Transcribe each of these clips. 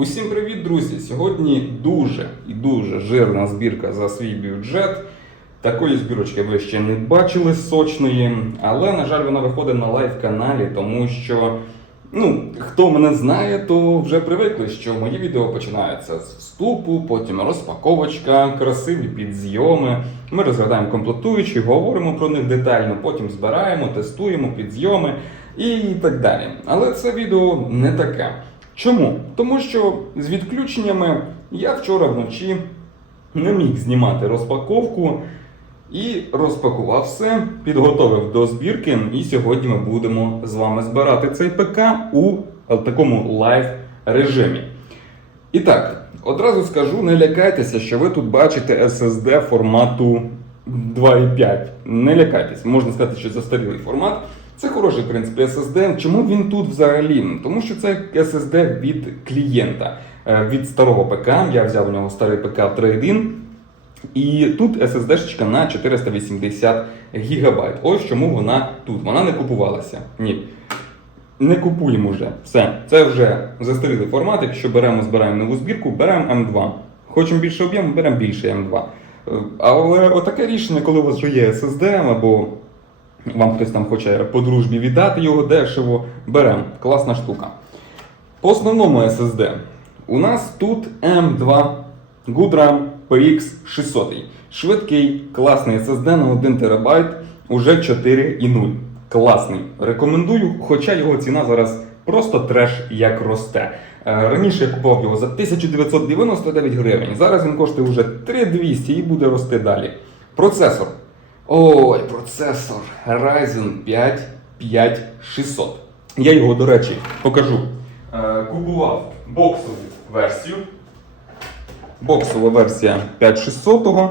Усім привіт, друзі! Сьогодні дуже і дуже жирна збірка за свій бюджет. Такої збірочки ви ще не бачили сочної, але, на жаль, вона виходить на лайв-каналі, тому що, ну, хто мене знає, то вже привикли, що мої відео починаються з вступу, потім розпаковочка, красиві підзйоми. Ми розглядаємо комплектуючі, говоримо про них детально, потім збираємо, тестуємо підзйоми і так далі. Але це відео не таке. Чому? Тому що з відключеннями я вчора вночі не міг знімати розпаковку і розпакував все, підготовив до збірки. І сьогодні ми будемо з вами збирати цей ПК у такому лайв режимі. І так, одразу скажу, не лякайтеся, що ви тут бачите SSD формату 2.5. Не лякайтесь, можна сказати, що застарілий формат. Це хороший, в принципі, SSD. Чому він тут взагалі? Тому що це SSD від клієнта, е, від старого ПК. Я взяв у нього старий ПК в трейдин. І тут SSD-шечка на 480 ГБ. Ось чому вона тут. Вона не купувалася. Ні. Не купуємо вже. Все. Це вже застарілий формат. Якщо беремо, збираємо нову збірку, беремо М2. Хочемо більше об'єму, беремо більше М2. Е, Але отаке рішення, коли у вас вже є SSD, або вам хтось там хоче по дружбі віддати його дешево, беремо. Класна штука. По основному SSD. У нас тут M2 Goodram PX 600. Швидкий, класний SSD на 1 ТБ, уже 4,0. Класний. Рекомендую, хоча його ціна зараз просто треш як росте. Е, Раніше я купував його за 1999 гривень. Зараз він коштує вже 3200 і буде рости далі. Процесор. Ой, процесор Ryzen 5 5600. Я його, до речі, покажу. Е, Купував боксову версію. Боксова версія 5600.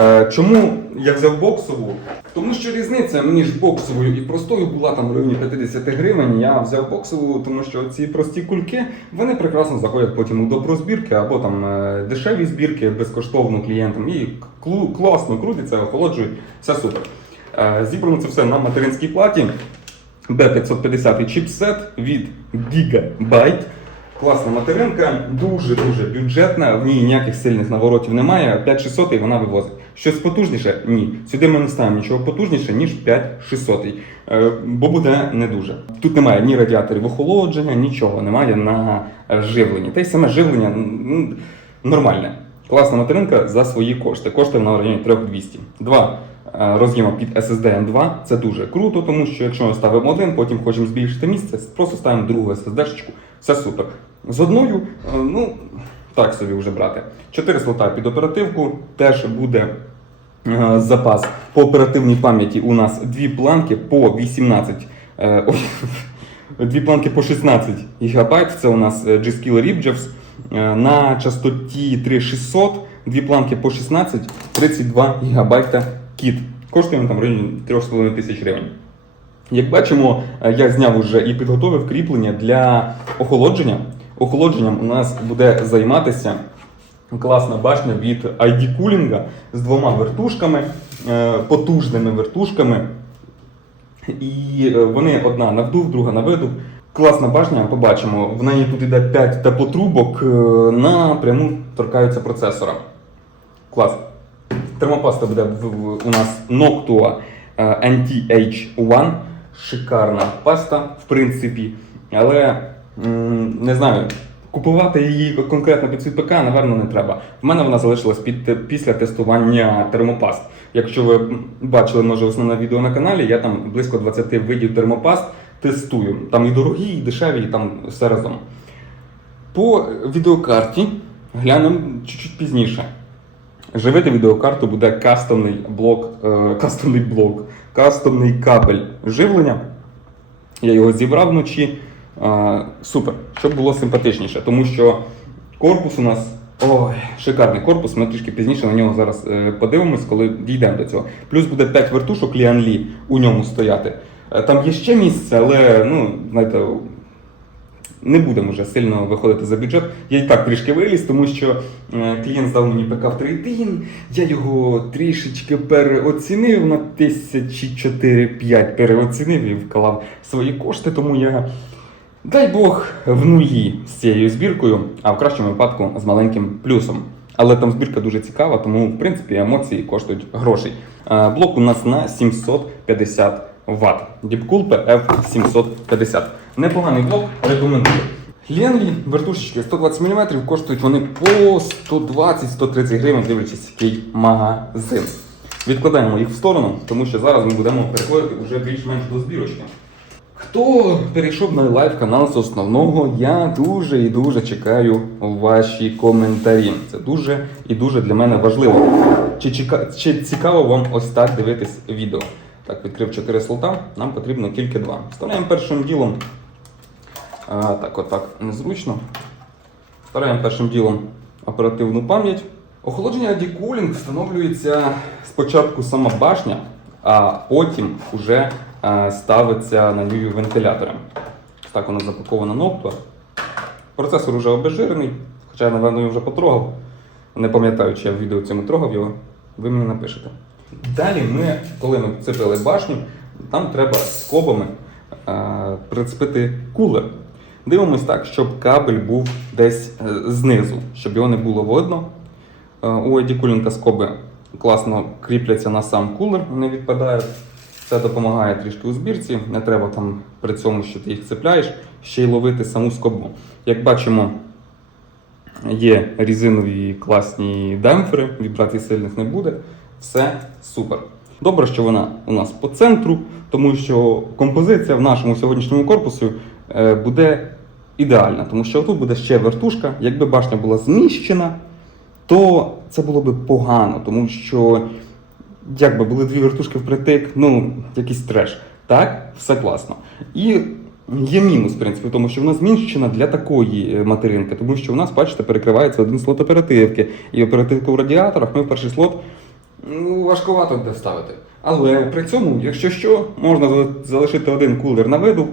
Е, Чому я взяв боксову? Тому що різниця між боксовою і простою була там в районі 50 гривень. Я взяв боксову, тому що ці прості кульки вони прекрасно заходять потім у добру збірки або там е, дешеві збірки безкоштовно клієнтам і класно крутяться, охолоджують, все супер. Е, Зібрано це все на материнській платі. B550 чіпсет від Gigabyte. Класна материнка, дуже-дуже бюджетна, в ній ніяких сильних наворотів немає. 5600 і вона вивозить. Щось потужніше? Ні. Сюди ми не ставимо нічого потужніше, ніж 5600. Е, бо буде не дуже. Тут немає ні радіаторів охолодження, нічого немає на живленні. Та й саме живлення нормальне. Класна материнка за свої кошти. Коштує на районі 3200. Два е, роз'єма під SSD M2. Це дуже круто, тому що якщо ми ставимо один, потім хочемо збільшити місце, просто ставимо другу SSD-шечку. Все супер. З одною, е, ну так собі вже брати. Чотири слота під оперативку, теж буде запас по оперативній пам'яті. У нас дві планки по 18. е, ой, Дві планки по 16 ГБ. Це у нас е, G-Skill Ripjevs. Е, На частоті 3600, дві планки по 16, 32 ГБ кіт. Коштує там в районі 3,5 тисяч гривень. Як бачимо, е, я зняв уже і підготовив кріплення для охолодження.Охолодженням у нас буде займатися класна башня від ID Cooling з двома вертушками, е, потужними вертушками. І е, вони одна на вдув, друга на видув. Класна башня, побачимо. В неї тут йде 5 теплотрубок, е, напряму торкаються процесора. Клас. Термопаста буде у нас Noctua е, NTH1. Шикарна паста, в принципі. Але не знаю, купувати її конкретно під свій ПК, напевно, не треба. В мене вона залишилась під, після тестування термопаст. Якщо ви бачили може основне відео на каналі, я там близько 20 видів термопаст тестую. Там і дорогі, і дешеві, і там все разом. По відеокарті глянемо чуть-чуть пізніше. Живити відеокарту буде кастомний блок, е, кастомний блок, кастомний кабель живлення. Я його зібрав вночі. Е, супер, щоб було симпатичніше, тому що корпус у нас. Ой, шикарний корпус. Ми трішки пізніше на нього зараз е, подивимось, коли дійдемо до цього. Плюс буде 5 вертушок Li у ньому стояти. Е, Там є ще місце, але ну, знаєте, не будемо вже сильно виходити за бюджет. Я і так трішки виліз, тому що е, клієнт здав мені ПК в трейдин, я його трішечки переоцінив на тисячі 4-5 переоцінив і вклав свої кошти, тому я Дай Бог в нулі з цією збіркою, а в кращому випадку з маленьким плюсом. Але там збірка дуже цікава, тому в принципі емоції коштують грошей. Блок у нас на 750 Вт. Deepcool PF 750. Непоганий блок, рекомендую. Ленлі вертушечки 120 мм коштують вони по 120-130 гривень, дивлячись, який магазин. Відкладаємо їх в сторону, тому що зараз ми будемо переходити вже більш-менш до збірочки. Хто перейшов на лайв канал з основного, я дуже і дуже чекаю ваші коментарі. Це дуже і дуже для мене важливо. Чи, чека... Чи цікаво вам ось так дивитись відео? Так, відкрив 4 слота, нам потрібно тільки 2. Вставляємо першим ділом. А, так, отак незручно. Вставляємо першим ділом оперативну пам'ять. Охолодження декулінг встановлюється спочатку сама башня, а потім вже е, ставиться на нього вентилятори. Ось Так воно запаковано на. Процесор вже обезжирений, хоча я, напевно, його вже потрогав. Не пам'ятаю, чи я в відео цьому трогав його, ви мені напишете. Далі ми, коли ми цепили башню, там треба скобами е, прицепити кулер. Дивимось так, щоб кабель був десь е, знизу, щоб його не було видно. Е, У ID кулінка скоби класно кріпляться на сам кулер, вони відпадають. Це допомагає трішки у збірці, не треба там при цьому, що ти їх цепляєш, ще й ловити саму скобу. Як бачимо, є різинові класні демпфери, вібрацій сильних не буде. Все супер. Добре, що вона у нас по центру, тому що композиція в нашому сьогоднішньому корпусі е, буде ідеальна, тому що тут буде ще вертушка. Якби башня була зміщена, то це було б погано, тому що якби були дві вертушки впритик, ну, якийсь треш. Так, все класно. І є мінус, в принципі, в тому що вона зміщена для такої е, материнки, тому що у нас, бачите, перекривається один слот оперативки. І оперативка в радіаторах ми в перший слот ну, важкувато де вставити. Але при цьому, якщо що, можна залишити один кулер на виду,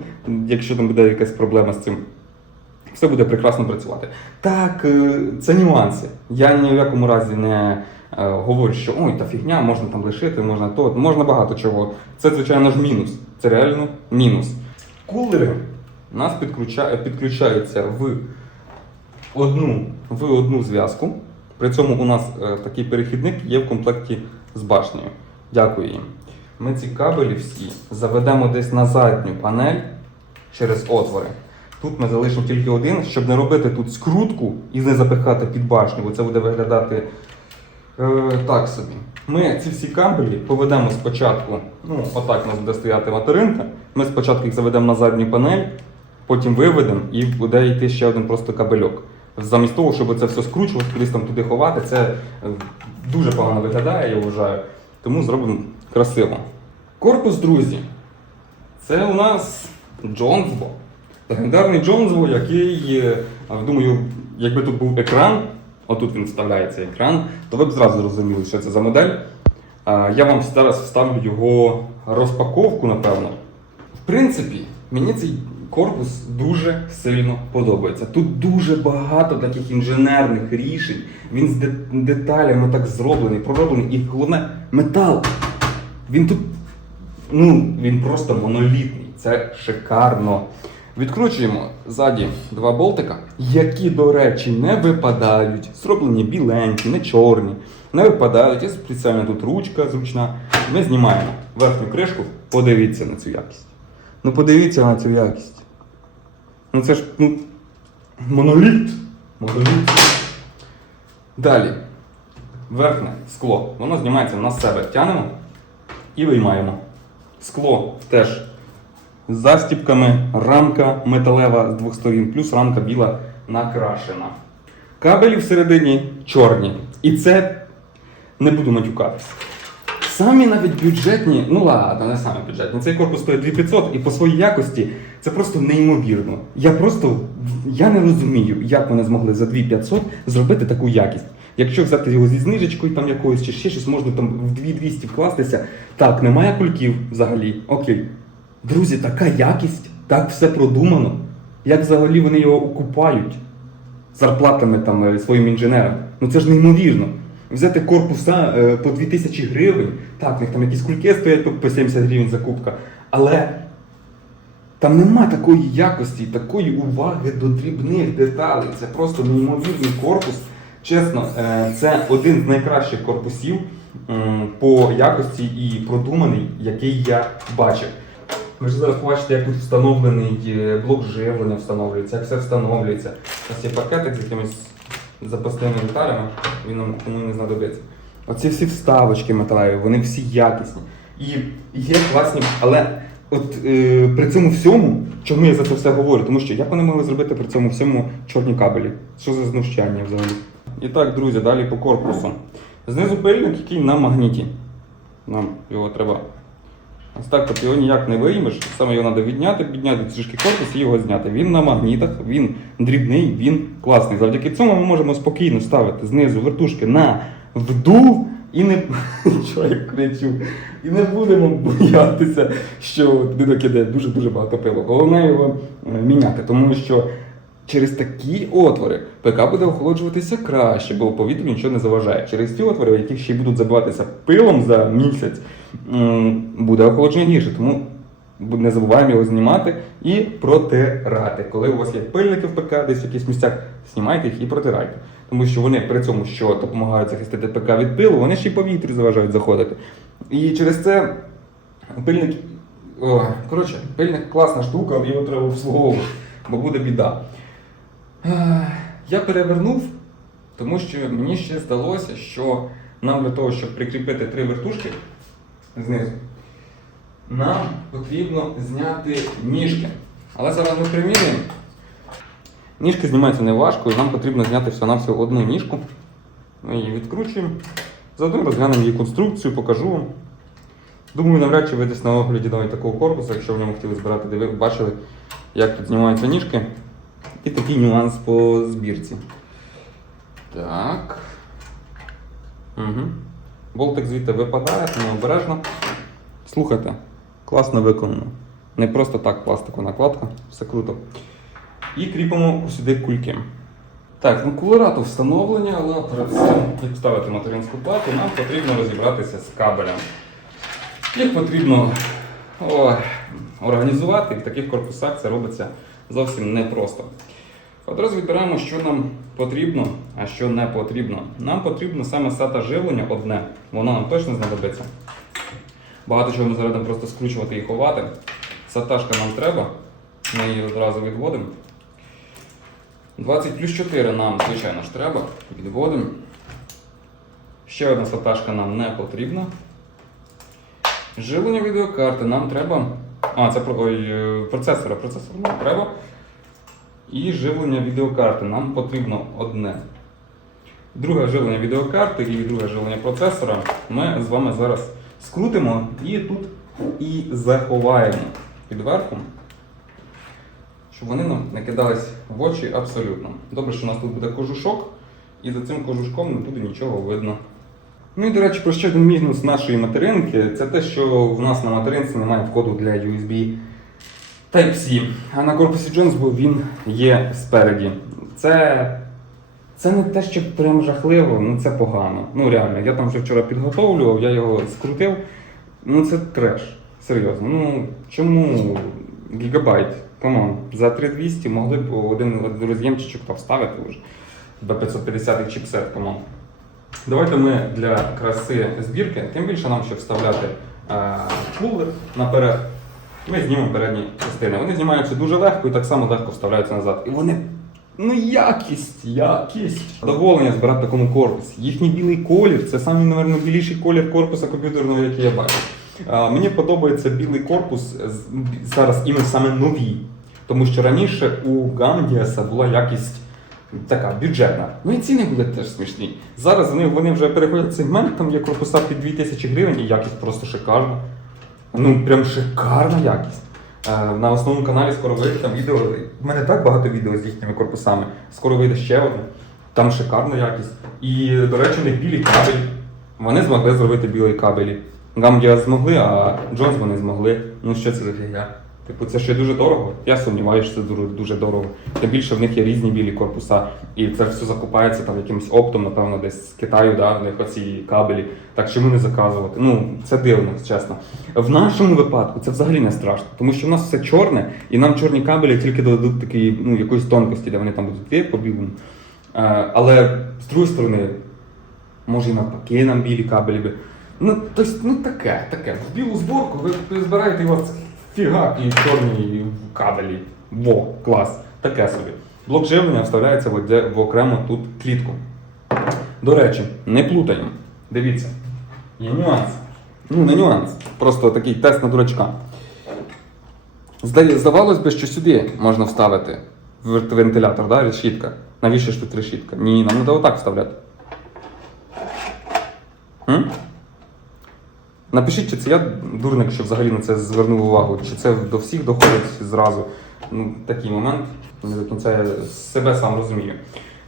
якщо там буде якась проблема з цим. Все буде прекрасно працювати. Так, е, це нюанси. Я ні в якому разі не е, говорю, що ой, та фігня, можна там лишити, можна то, можна багато чого. Це, звичайно ж, мінус. Це реально мінус. Кулери у нас підключа- підключаються в одну, в одну зв'язку. При цьому у нас е, такий перехідник є в комплекті з башнею. Дякую їм. Ми ці кабелі всі заведемо десь на задню панель через отвори. Тут ми залишимо тільки один, щоб не робити тут скрутку і не запихати під башню, бо це буде виглядати е, так собі. Ми ці всі кабелі поведемо спочатку, ну, отак у нас буде стояти материнка. Ми спочатку їх заведемо на задню панель, потім виведемо і буде йти ще один просто кабельок. Замість того, щоб це все скручувати, кудись там туди ховати, це е, дуже погано виглядає, я вважаю. Тому зробимо красиво. Корпус, друзі, це у нас Джонсбо. Легендарний Джонсбо, який, е, думаю, якби тут був екран, отут він вставляється екран, то ви б зразу зрозуміли, що це за модель. Я вам зараз вставлю його розпаковку, напевно. В принципі, мені цей корпус дуже сильно подобається. Тут дуже багато таких інженерних рішень. Він з деталями так зроблений, пророблений, і головне метал. Він тут, ну, він просто монолітний. Це шикарно. Відкручуємо ззаді два болтика, які, до речі, не випадають. Зроблені біленькі, не чорні, не випадають. Є спеціальна тут ручка зручна. Ми знімаємо верхню кришку, подивіться на цю якість. Ну подивіться на цю якість. Ну це ж ну, моноліт. Моноліт. Далі. Верхнє скло. Воно знімається на себе. Тянемо і виймаємо. Скло теж з застіпками, рамка металева з двох сторін, плюс рамка біла накрашена. Кабелі всередині чорні. І це не буду матюкатися. Самі навіть бюджетні, ну ладно, не самі бюджетні. Цей корпус стоїть 2500 і по своїй якості це просто неймовірно. Я просто я не розумію, як вони змогли за 2500 зробити таку якість. Якщо взяти його зі знижечкою там якоюсь чи ще щось, можна там в 2200 вкластися. Так, немає кульків взагалі. Окей. Друзі, така якість, так все продумано. Як взагалі вони його окупають зарплатами там е, своїм інженерам? Ну це ж неймовірно. Взяти корпуса е, по 2000 гривень, так, в них там якісь кульки стоять по- по 70 гривень закупка, але Там нема такої якості, такої уваги до дрібних деталей. Це просто неймовірний корпус. Чесно, е, це один з найкращих корпусів по якості і продуманий, який я бачив. Ви ж зараз побачите, як тут встановлений е, блок живлення встановлюється, як все встановлюється. Ось є пакетик з якимись запасними деталями, він нам кому не знадобиться. Оці всі вставочки металеві, вони всі якісні. І є класні, але от е, при цьому всьому, чому я за це все говорю? Тому що як вони могли зробити при цьому всьому чорні кабелі? Що за знущання взагалі? І так, друзі, далі по корпусу. Знизу пильник, який на магніті. Нам його треба. Ось його ніяк не виймеш. Саме його треба відняти, підняти трішки корпус і його зняти. Він на магнітах, він дрібний, він класний. Завдяки цьому ми можемо спокійно ставити знизу вертушки на вдув і не я кричу. І не будемо боятися, що туди докиде дуже-дуже багато пилу. Головне його е, міняти, тому що через такі отвори ПК буде охолоджуватися краще, бо повітрю нічого не заважає. Через ті отвори, яких ще будуть забиватися пилом за місяць, буде охолодження гірше. Тому не забуваємо його знімати і протирати. Коли у вас є пильники в ПК, десь в якихось місцях, знімайте їх і протирайте. Тому що вони при цьому, що допомагають захистити ПК від пилу, вони ще й повітрю заважають заходити. І через це пильник. Коротше, пильник класна штука, його треба обслуговувати, бо буде біда. Я перевернув, тому що мені ще здалося, що нам для того, щоб прикріпити три вертушки знизу, нам потрібно зняти ніжки. Але зараз ми приміряємо. Ніжки знімаються не важко, і нам потрібно зняти всього-навсього одну ніжку. Ми її відкручуємо. Заодно розглянемо її конструкцію, покажу вам. Думаю, навряд чи ви десь на огляді навіть такого корпусу, якщо в ньому хотіли збирати, бачили, як тут знімаються ніжки. І такий нюанс по збірці. Так. Угу. Болтик звідти випадає, тому обережно. Слухайте, класно виконано. Не просто так пластикова накладка, все круто. І кріпимо сюди кульки. Так, ну кулерату встановлення, але перед цим, як вставити материнську плату, нам потрібно розібратися з кабелем. Їх потрібно о, організувати, в таких корпусах це робиться зовсім непросто. Одразу відбираємо, що нам потрібно, а що не потрібно. Нам потрібно саме сета живлення одне, воно нам точно знадобиться. Багато чого ми зараз просто скручувати і ховати. Саташка нам треба, ми її одразу відводимо. 20 плюс 4 нам, звичайно ж, треба. Відводимо. Ще одна саташка нам не потрібна. Живлення відеокарти нам треба. А, це ой, процесора. Процесор нам треба. І живлення відеокарти нам потрібно одне. Друге живлення відеокарти і друге живлення процесора ми з вами зараз скрутимо і тут і заховаємо під верхом, щоб вони нам не кидались в очі абсолютно. Добре, що у нас тут буде кожушок, і за цим кожушком не буде нічого видно. Ну і, до речі, про ще один мінус нашої материнки це те, що в нас на материнці немає входу для USB Type-C. А на корпусі Jonesboro він є спереді. Це, це не те, що прям жахливо, ну це погано. Ну реально, я там вже вчора підготовлював, я його скрутив. Ну це треш. Серйозно. Ну чому гігабайт? Камон, за 3200 могли б один роз'ємчичок вставити вже. B550 чіпсет, камон. Давайте ми для краси збірки, тим більше нам ще вставляти е, кулер наперед. Ми знімемо передні частини. Вони знімаються дуже легко і так само легко вставляються назад. І вони. Ну, якість, якість. Задоволення збирати такому корпусі. Їхній білий колір це самий, мабуть, біліший колір корпуса комп'ютерного, який я бачив. А, мені подобається білий корпус зараз іменно саме нові. Тому що раніше у Гамдіаса була якість така бюджетна. Ну і ціни були теж смішні. Зараз вони, вони вже переходять сегмент, там є корпуса під 2000 гривень, і якість просто шикарна. Ну, прям шикарна якість. Е, На основному каналі скоро вийде там відео. У мене так багато відео з їхніми корпусами. Скоро вийде ще одне. Там шикарна якість. І, до речі, них білі кабелі. Вони змогли зробити білі кабелі. Гамдія змогли, а Джонс вони змогли. Ну що це за фігня? Типу, це ще дуже дорого. Я сумніваюся, що це дуже, дуже дорого. Тим більше в них є різні білі корпуса, і це все закупається там якимось оптом, напевно, десь з Китаю, да, в них оці кабелі. Так чому не заказувати? Ну, це дивно, чесно. В нашому випадку це взагалі не страшно, тому що в нас все чорне, і нам чорні кабелі тільки додадуть такі, ну, якоїсь тонкості, де вони там будуть йти по білому. Е, але з другої сторони, може і навпаки нам білі кабелі би. Ну, тобто, ну таке, таке. В білу зборку ви, збираєте вас фігак і чорні кабелі. Во, клас. Таке собі. Блок живлення вставляється в, окрему тут клітку. До речі, не плутаємо. Дивіться. Є нюанс. Ну, не нюанс. Просто такий тест на дурачка. Здавалось би, що сюди можна вставити вентилятор, да, решітка. Навіщо ж тут решітка? Ні, нам треба отак вставляти. Напишіть, чи це я дурник, що взагалі на це звернув увагу, чи це до всіх доходить зразу. Ну, такий момент, не до кінця я себе сам розумію.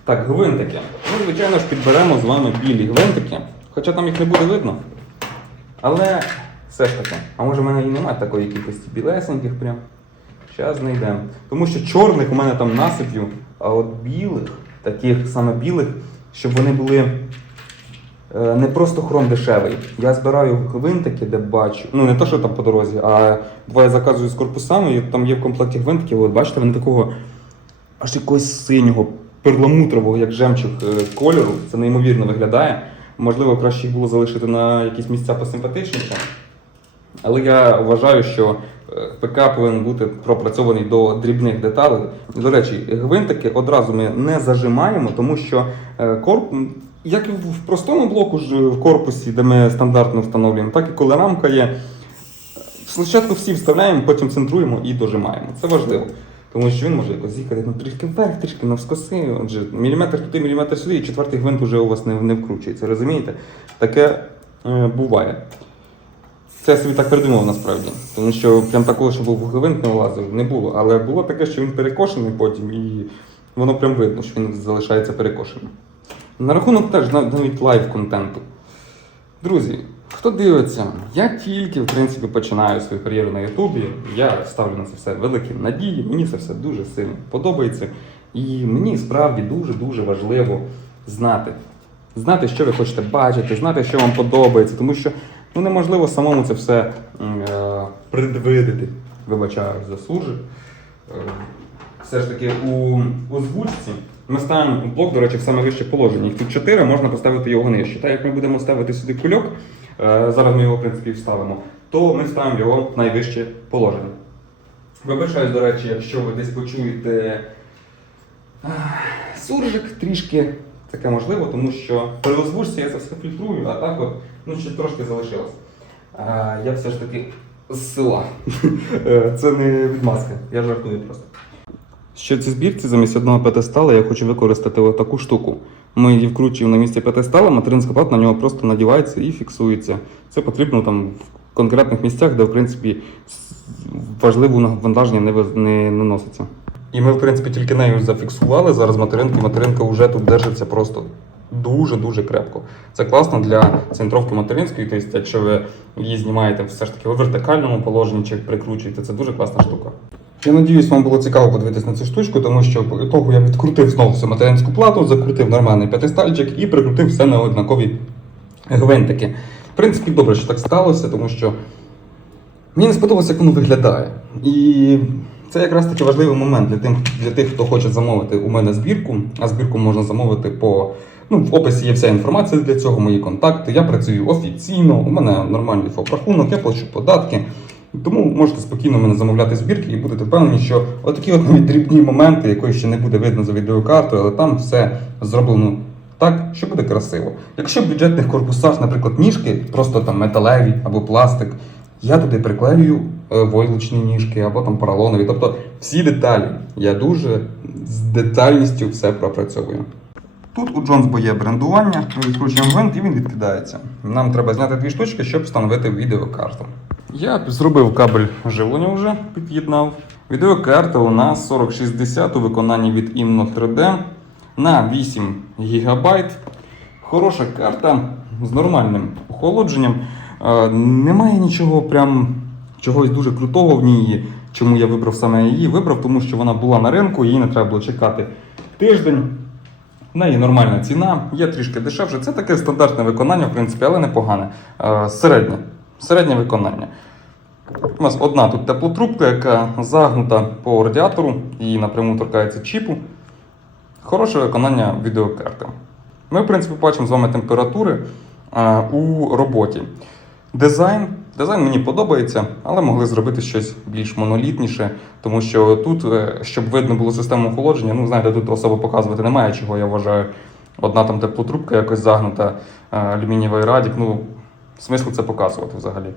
Так, гвинтики. Ну, звичайно ж, підберемо з вами білі гвинтики, хоча там їх не буде видно. Але все ж таки, а може в мене і немає такої кількості білесеньких прям. Зараз знайдемо. Тому що чорних у мене там насипів, а от білих, таких саме білих, щоб вони були не просто хром дешевий. Я збираю гвинтики, де бачу. Ну не то, що там по дорозі, а я заказую з корпусами, і там є в комплекті гвинтики. От бачите, вони такого аж якогось синього, перламутрового, як жемчуг е, кольору. Це неймовірно виглядає. Можливо, краще їх було залишити на якісь місця посимпатичніше. Але я вважаю, що е, ПК повинен бути пропрацьований до дрібних деталей. До речі, гвинтики одразу ми не зажимаємо, тому що е, корп... як і в простому блоку ж в корпусі, де ми стандартно встановлюємо, так і коли рамка є. Спочатку всі вставляємо, потім центруємо і дожимаємо. Це важливо. Тому що він може якось з'їхати ну, трішки вверх, трішки навскоси. Отже, міліметр туди, міліметр сюди, і четвертий гвинт вже у вас не, не вкручується. Розумієте? Таке е, буває. Це я собі так придумав насправді. Тому що прям такого, щоб був гвинт не влазив, не було. Але було таке, що він перекошений потім, і воно прям видно, що він залишається перекошеним. На рахунок теж навіть лайв-контенту. Друзі, хто дивиться, я тільки в принципі починаю свою кар'єру на Ютубі. Я ставлю на це все великі надії. Мені це все дуже сильно подобається. І мені справді дуже-дуже важливо знати. Знати, що ви хочете бачити, знати, що вам подобається, тому що ну, неможливо самому це все е, предвидити. Вибачаю за суржик. Е, все ж таки у озвучці ми ставимо блок, до речі, в саме вище положення. Тут 4, можна поставити його нижче. Так як ми будемо ставити сюди кульок, е, зараз ми його в принципі вставимо, то ми ставимо його в найвище положення. Вибачаюсь, до речі, якщо ви десь почуєте суржик трішки. Таке можливо, тому що при озвучці я це все фільтрую, а так от ну, ще трошки залишилось. Я все ж таки з села. Е, Це не відмазка, я жартую просто. Ще ці збірці замість одного п'ятистала я хочу використати отаку штуку. Ми її вкручуємо на місці п'ятистала, материнська плата на нього просто надівається і фіксується. Це потрібно там в конкретних місцях, де в принципі важливе навантаження не, не наноситься. І ми, в принципі, тільки нею зафіксували зараз материнки. Материнка вже тут держиться просто дуже-дуже крепко. Це класно для центровки материнської. Тобто, якщо ви її знімаєте все ж таки у вертикальному положенні чи прикручуєте, це дуже класна штука. Я надіюсь, вам було цікаво подивитись на цю штучку, тому що по того я відкрутив знову всю материнську плату, закрутив нормальний п'ятистальчик і прикрутив все на однакові гвинтики. В принципі, добре, що так сталося, тому що мені не сподобалося, як воно виглядає. І це якраз таки важливий момент для, тим, для тих, хто хоче замовити у мене збірку. А збірку можна замовити по. Ну, в описі є вся інформація для цього, мої контакти. Я працюю офіційно, у мене нормальний ФОП-рахунок, я плачу податки. Тому можете спокійно мене замовляти збірки і будете впевнені, що отакі от навіть дрібні моменти, якої ще не буде видно за відеокартою, але там все зроблено так, що буде красиво. Якщо в бюджетних корпусах, наприклад, ніжки, просто там металеві або пластик, я туди приклеюю е, войлочні ніжки або там поролонові. Тобто всі деталі. Я дуже з детальністю все пропрацьовую. Тут у Джонсбо є брендування, ми відкручуємо гвинт і він відкидається. Нам треба зняти дві штучки, щоб встановити відеокарту. Я зробив кабель живлення вже, під'єднав. Відеокарта у нас 4060 у виконанні від Imno 3D на 8 ГБ. Хороша карта з нормальним охолодженням. Е, Немає нічого прям чогось дуже крутого в ній. чому я вибрав саме її. Вибрав, тому що вона була на ринку, її не треба було чекати тиждень. В неї нормальна ціна, є трішки дешевше. Це таке стандартне виконання, в принципі, але непогане. Е, Середнє. Середнє виконання. У нас одна тут теплотрубка, яка загнута по радіатору, її напряму торкається чіпу. Хороше виконання відеокарти. Ми, в принципі, бачимо з вами температури а, у роботі. Дизайн. Дизайн мені подобається, але могли зробити щось більш монолітніше, тому що тут, е, щоб видно було систему охолодження, ну знаєте, тут особо показувати немає, чого я вважаю. Одна там теплотрубка якось загнута, е, алюмінієвий радік. Ну, смисл це показувати взагалі.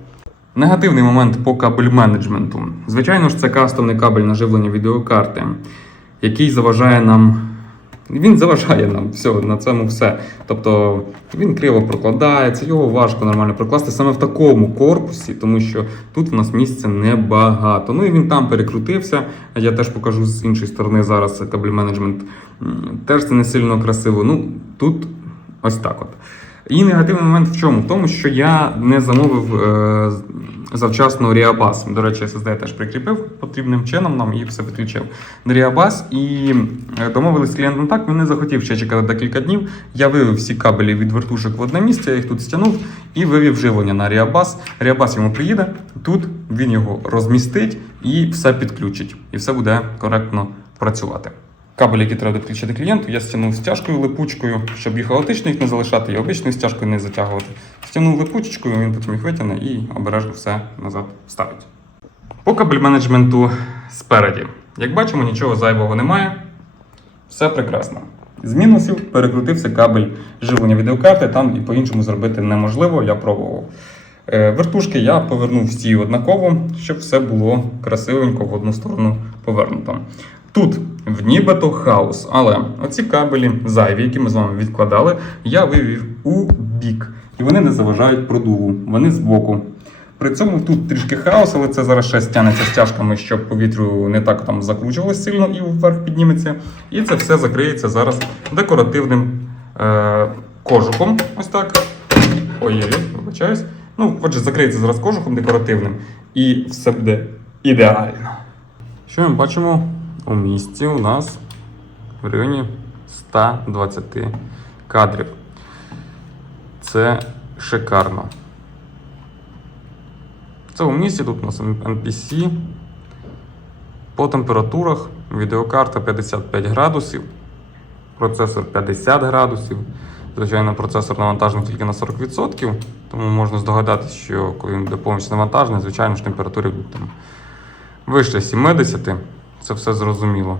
Негативний момент по кабель менеджменту. Звичайно ж, це кастомний кабель на живлення відеокарти, який заважає нам. Він заважає нам все, на цьому все. Тобто він криво прокладається, його важко нормально прокласти саме в такому корпусі, тому що тут в нас місця небагато. Ну і він там перекрутився. Я теж покажу з іншої сторони зараз кабель менеджмент. Теж це не сильно красиво. Ну тут ось так от. І негативний момент в чому? В тому, що я не замовив е, завчасно Ріабас. До речі, SSD теж прикріпив потрібним чином нам і все підключив. Ріабас і е, домовились з клієнтом так, він не захотів ще чекати декілька днів. Я вивів всі кабелі від вертушок в одне місце, я їх тут стягнув і вивів живлення на Ріабас. Ріабас йому приїде, тут він його розмістить і все підключить. І все буде коректно працювати. Кабель, який треба підключити клієнту, я стягнув стяжкою липучкою, щоб їх хаотично їх не залишати, і обичною стяжкою не затягувати. Стягнув липучечкою, він потім їх витягне і обережно все назад вставить. По кабель менеджменту спереді. Як бачимо, нічого зайвого немає. Все прекрасно. З мінусів перекрутився кабель живлення відеокарти, там і по-іншому зробити неможливо, я пробував. Е, Вертушки я повернув всі однаково, щоб все було красивенько в одну сторону повернуто. Тут в нібито хаос, але оці кабелі зайві, які ми з вами відкладали, я вивів у бік. І вони не заважають продуву, вони збоку. При цьому тут трішки хаос, але це зараз ще стягнеться стяжками, щоб повітрю не так там закручувалось сильно і вверх підніметься. І це все закриється зараз декоративним е- кожухом. Ось так. Ой, вибачаюсь. Ну, отже, закриється зараз кожухом декоративним, і все буде ідеально. Що ми бачимо у місці у нас в районі 120 кадрів. Це шикарно. В цьому місці тут у нас NPC. По температурах відеокарта 55 градусів, процесор 50 градусів. Звичайно, процесор навантажений тільки на 40%, тому можна здогадатися, що коли він буде повністю навантажений, звичайно ж температури будуть там вище 70. Це все зрозуміло.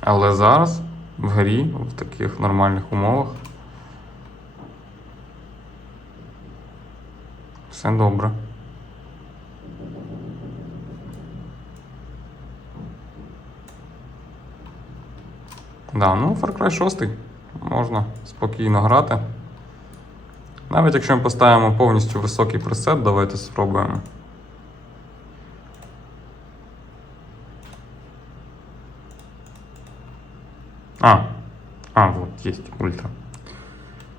Але зараз в грі, в таких нормальних умовах, все добре. Да, ну Far Cry 6 можна спокійно грати. Навіть якщо ми поставимо повністю високий пресет, давайте спробуємо. А, а, вот есть ультра.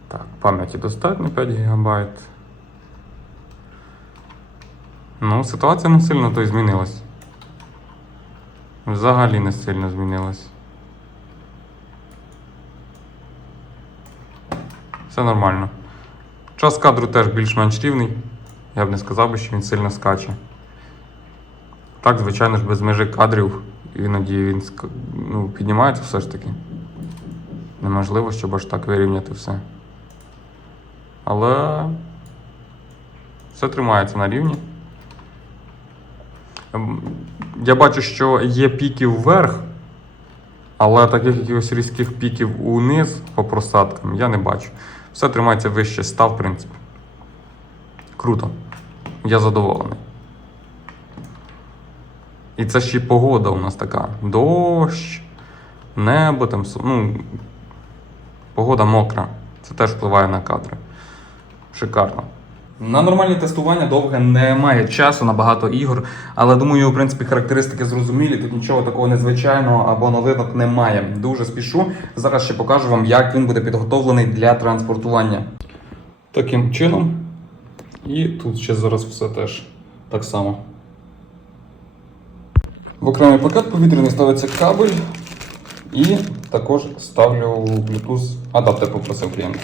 Так, пам'яті достатньо 5 ГБ. Ну, ситуація не сильно то й змінилась. Взагалі не сильно змінилась. Все нормально. Час кадру теж більш-менш рівний. Я б не сказав що він сильно скаче. Так, звичайно ж, без межі кадрів іноді він ну, піднімається все ж таки. Неможливо, щоб аж так вирівняти все. Але все тримається на рівні. Ем, Я бачу, що є піки вверх, але таких якихось різких піків униз по просадкам я не бачу. Все тримається вище 100, в принципі. Круто. Я задоволений. І це ще й погода у нас така. Дощ, небо там. Ну, погода мокра. Це теж впливає на кадри. Шикарно. На нормальні тестування довге немає часу на багато ігор, але думаю, в принципі, характеристики зрозумілі. Тут нічого такого незвичайного або новинок немає. Дуже спішу. Зараз ще покажу вам, як він буде підготовлений для транспортування. Таким чином. І тут ще зараз все теж так само В окремий пакет повітряний ставиться кабель і також ставлю Bluetooth адаптер попросив клієнт.